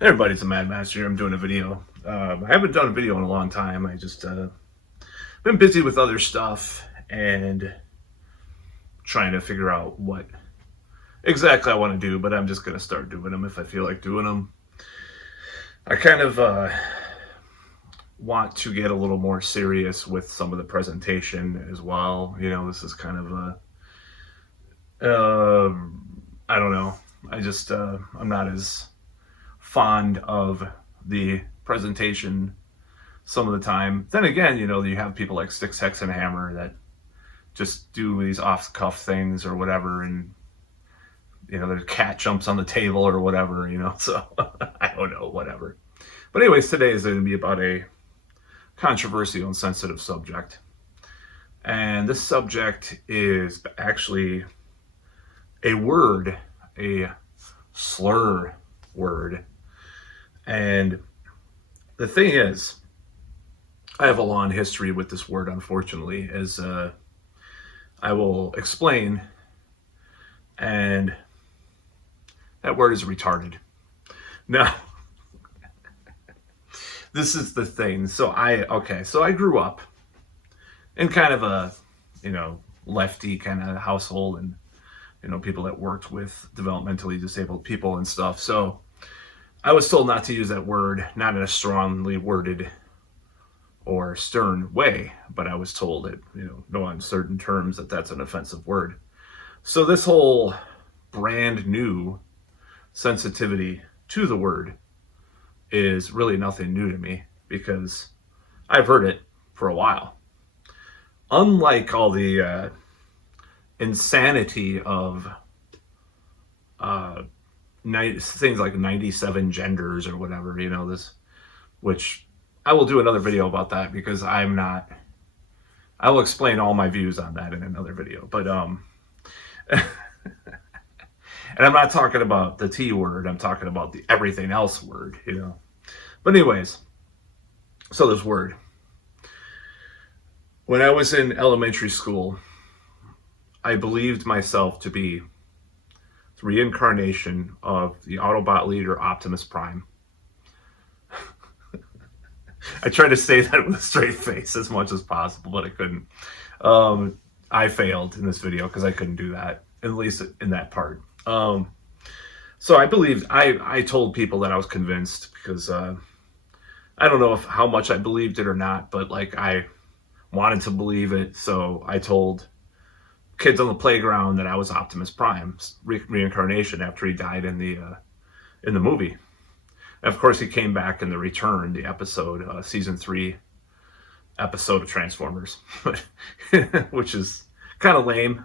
Hey everybody, it's a Mad Master here. I'm doing a video. I haven't done a video in a long time. I just been busy with other stuff and trying to figure out what exactly I want to do. But I'm just gonna start doing them if I feel like doing them. I kind of want to get a little more serious with some of the presentation as well. This is kind of I don't know. I'm not as fond of the presentation some of the time. Then again, you have people like Sticks, Hex, and Hammer that just do these off-the-cuff things or whatever, and their cat jumps on the table or whatever, so I don't know, whatever. But anyways, today is going to be about a controversial and sensitive subject. And this subject is actually a word, a slur word. And the thing is, I have a long history with this word, unfortunately, as I will explain. And that word is retarded. Now, this is the thing. So I grew up in kind of a, lefty kind of household, and, people that worked with developmentally disabled people and stuff. So I was told not to use that word, not in a strongly worded or stern way, but I was told that, no uncertain terms, that that's an offensive word. So this whole brand new sensitivity to the word is really nothing new to me, because I've heard it for a while. Unlike all the insanity of things like 97 genders or whatever, which I will do another video about that, because I will explain all my views on that in another video. But and I'm not talking about the T word, I'm talking about the everything else word, But anyways, so this word. When I was in elementary school, I believed myself to be the reincarnation of the Autobot leader Optimus Prime. I tried to say that with a straight face as much as possible, but I couldn't. I failed in this video because I couldn't do that, at least in that part. So I believed, I told people that I was convinced, because I don't know how much I believed it or not, but I wanted to believe it. So I told kids on the playground that I was Optimus Prime's reincarnation after he died in the movie. And of course, he came back in the Return, the episode, season 3 episode of Transformers, which is kind of lame.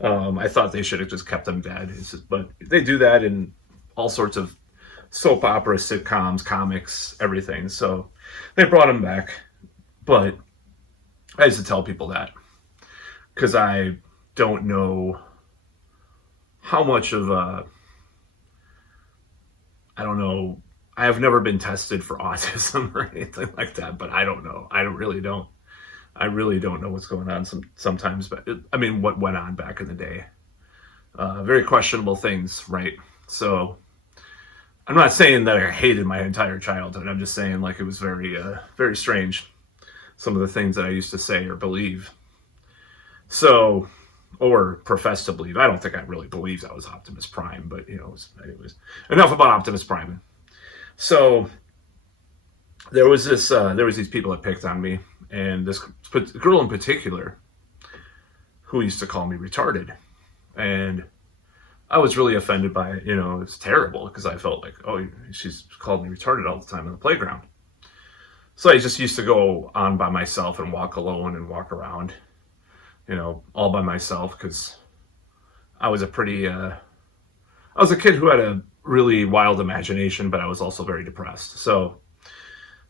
I thought they should have just kept him dead. But they do that in all sorts of soap operas, sitcoms, comics, everything. So they brought him back. But I used to tell people that, because I don't know how much of I don't know. I have never been tested for autism or anything like that, but I don't know. I really don't know what's going on sometimes. But what went on back in the day. Very questionable things, right? So I'm not saying that I hated my entire childhood. I'm just saying it was very, very strange, some of the things that I used to say or believe. So, or profess to believe. I don't think I really believed I was Optimus Prime, but anyways, enough about Optimus Prime. So there was these people that picked on me, and this girl in particular who used to call me retarded, and I was really offended by it. It's terrible, because I felt like, oh, she's called me retarded all the time in the playground. So I just used to go on by myself and walk alone and walk around, all by myself, because I was a kid who had a really wild imagination, but I was also very depressed. So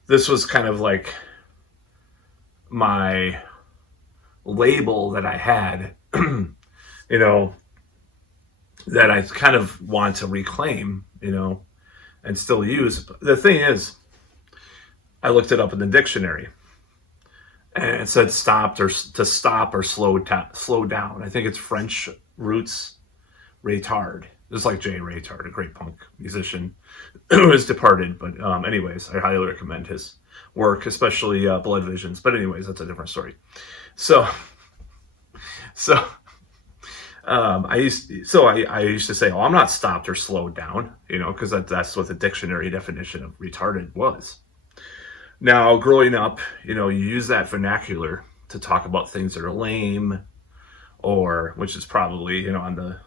this was kind of like my label that I had, that I kind of want to reclaim, and still use. The thing is, I looked it up in the dictionary, and it said stopped, or to stop or slow down. I think it's French roots retard. It's like Jay Raytard, a great punk musician who has departed. But anyways, I highly recommend his work, especially Blood Visions. But anyways, that's a different story. So, so I used to say, oh, I'm not stopped or slowed down, because that's what the dictionary definition of retarded was. Now, growing up, you use that vernacular to talk about things that are lame, or which is probably on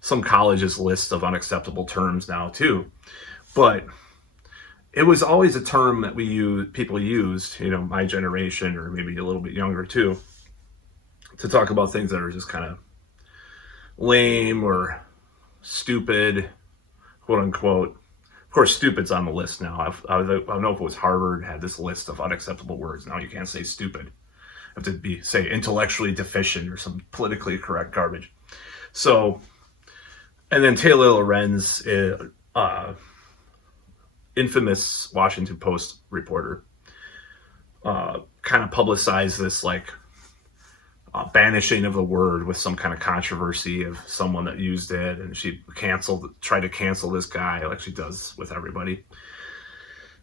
some colleges list of unacceptable terms now too. But it was always a term that people used, my generation or maybe a little bit younger too, to talk about things that are just kind of lame or stupid, quote unquote. Of course, stupid's on the list now. I don't know if it was Harvard had this list of unacceptable words. Now you can't say stupid. You have to say intellectually deficient or some politically correct garbage. So, and then Taylor Lorenz, infamous Washington Post reporter, kind of publicized this banishing of the word with some kind of controversy of someone that used it, and she tried to cancel this guy like she does with everybody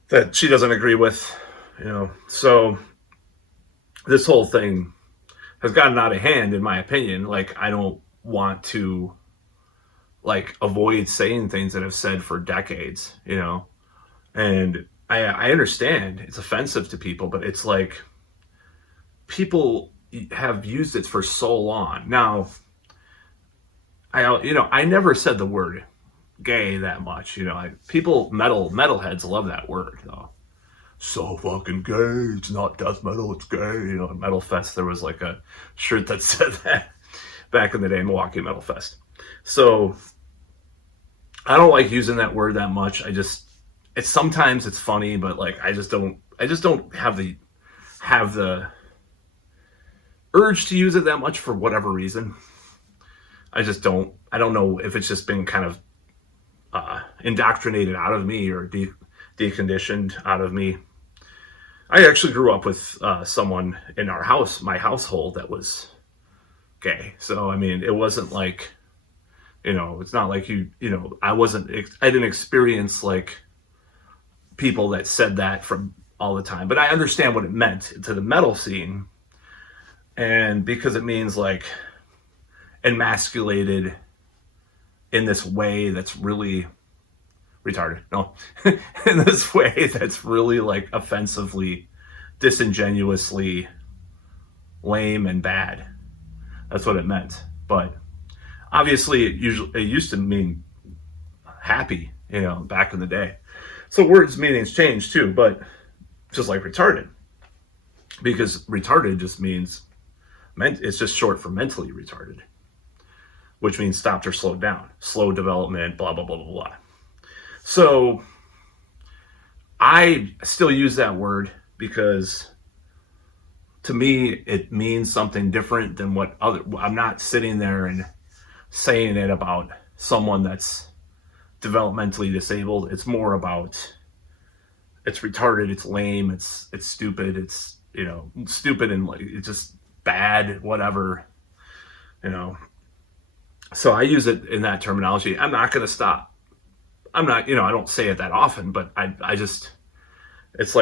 that she doesn't agree with, So this whole thing has gotten out of hand, in my opinion. I don't want to avoid saying things that I've said for decades, and I understand it's offensive to people, but it's people have used it for so long. Now, I never said the word gay that much. Metalheads love that word though. So fucking gay. It's not death metal. It's gay. At Metal Fest, there was a shirt that said that back in the day, Milwaukee Metal Fest. So I don't like using that word that much. Sometimes it's funny, but I just don't have the urge to use it that much for whatever reason. I don't know if it's just been kind of indoctrinated out of me or deconditioned out of me. I actually grew up with someone in my household that was gay. So, it wasn't it's not like I didn't experience people that said that from all the time, but I understand what it meant to the metal scene. And because it means emasculated in this way that's really retarded. No, in this way that's really offensively, disingenuously lame and bad. That's what it meant. But obviously it used to mean happy, back in the day. So words meanings change too, but just like retarded. Because retarded just means it's just short for mentally retarded, which means stopped or slowed down, slow development, blah, blah, blah, blah, blah. So I still use that word because to me, it means something different than I'm not sitting there and saying it about someone that's developmentally disabled. It's more about, it's retarded, it's lame, it's stupid, it's, stupid and it's just bad, whatever, So I use it in that terminology. I'm not going to stop. I'm not, I don't say it that often, but I just, it's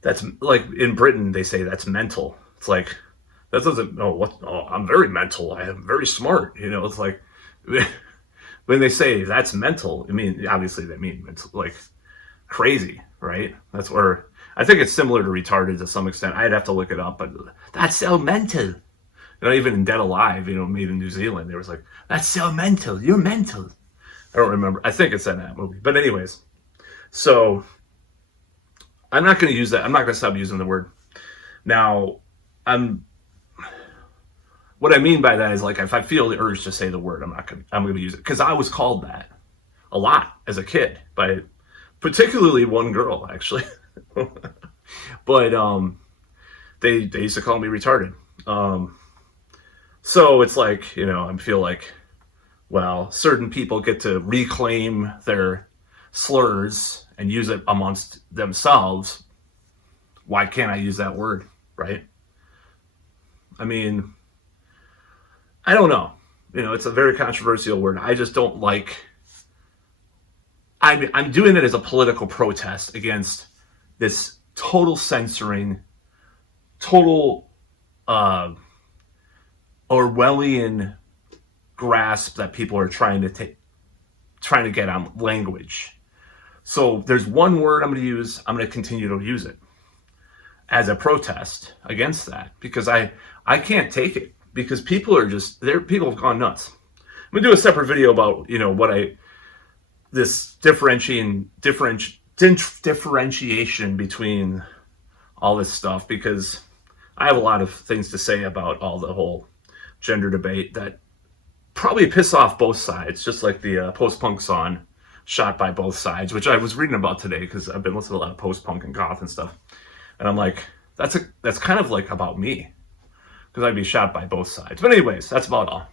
that's in Britain, they say that's mental. It's that doesn't, I'm very mental. I am very smart. It's when they say that's mental, obviously they mean it's crazy, right? That's where, I think it's similar to retarded to some extent. I'd have to look it up, but that's so mental. Even in Dead Alive, made in New Zealand, they was that's so mental. You're mental. I don't remember. I think it's in that movie. But anyways, so I'm not going to use that. I'm not going to stop using the word. Now, what I mean by that is if I feel the urge to say the word, I'm going to use it. Because I was called that a lot as a kid by particularly one girl, actually. But they used to call me retarded. So it's I feel well, certain people get to reclaim their slurs and use it amongst themselves. Why can't I use that word, right? I don't know. It's a very controversial word. I just don't like. I'm doing it as a political protest against this total censoring, total Orwellian grasp that people are trying to get on language. So there's one word I'm going to use. I'm going to continue to use it as a protest against that, because I can't take it, because people have gone nuts. I'm going to do a separate video about this differentiation between all this stuff, because I have a lot of things to say about all the whole gender debate that probably piss off both sides, just like the post-punk song Shot by Both Sides, which I was reading about today because I've been listening to a lot of post-punk and goth and stuff. And I'm like, that's kind of like about me, because I'd be shot by both sides. But anyways, that's about all.